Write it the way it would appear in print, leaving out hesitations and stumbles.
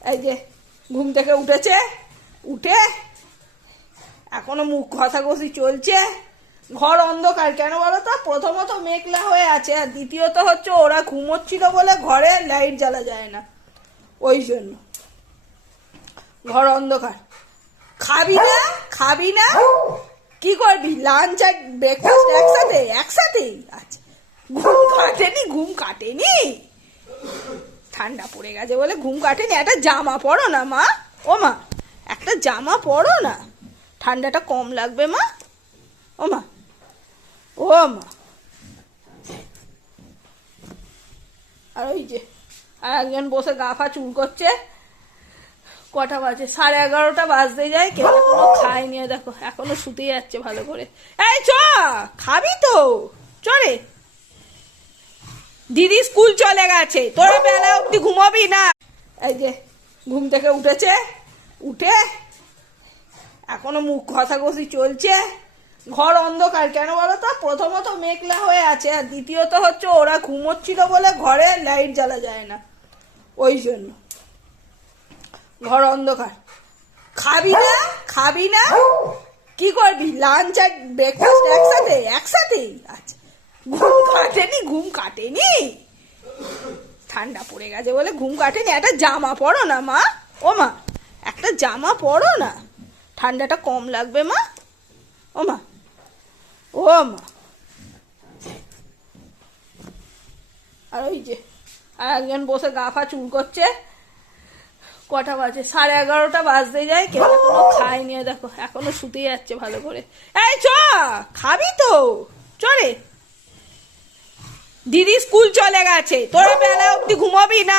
এই যে ঘুম থেকে উঠেছে, উঠে এখনো মুখ ঘষাঘষি চলছে। ঘর অন্ধকার কেন বলো তো? প্রথমত মেঘলা হয়ে আছে, আর দ্বিতীয়ত হচ্ছে ওরা ঘুমোচ্ছিল বলে ঘরে লাইট জ্বালা যায় না, ওই জন্য ঘর অন্ধকার। খাবি না? খাবি না? কি করবি? লাঞ্চ আর ব্রেকফাস্ট একসাথে? একসাথেই? আচ্ছা, ঘুম কাটেনি? ঘুম কাটেনি? ঠান্ডা পড়ে গেছে বলে ঘুম কাটেনি? একটা জামা পরো না মা। ও মা, একটা জামা পরো না, ঠান্ডাটা কম লাগবে মা। ও মা, ও মা। আর ওই যে আর একজন বসে গা ফা চুল করছে। কটা বাজে? 11:30 বাজতে যায়, কেউ এখনো খায়নি। দেখো এখনো শুতে যাচ্ছে ভালো করে। এই চ, খাবি তো? চলে, দিদি স্কুল চলে গেছে, তোরা বেলা অব্দি ঘুমাবি না। এই যে ঘুম থেকে উঠেছে, উঠে এখনো মুখ ঘষাঘষি চলছে। ঘর অন্ধকার কেন বলো তো? প্রথমত মেঘলা হয়ে আছে, আর দ্বিতীয়ত হচ্ছে ওরা ঘুমোচ্ছিল বলে ঘরে লাইট জ্বালা যায় না, ওই জন্য ঘর অন্ধকার। খাবি না? খাবি না? কি করবি? লাঞ্চ আর ব্রেকফাস্ট একসাথে? একসাথেই? আচ্ছা, ঘুম কাটেনি? ঘুম কাটেনি? ঠান্ডা পড়ে গেছে বলে ঘুম কাটেনি? একটা জামা পরো না মা। ও মা, একটা জামা পরো না, ঠান্ডাটা কম লাগবে মা। ও মা, ও মা। আর ওই যে আর একজন বসে গা ফা চুল করছে। কটা বাজে? 11:30 বাজতে যায়, কেউ এখনো খায়নি। দেখো এখনো শুতে যাচ্ছে ভালো করে। এই চ, খাবি তো? চলে, দিদি স্কুল চলে গেছে, তোরা বেলা অব্দি ঘুমাবি না।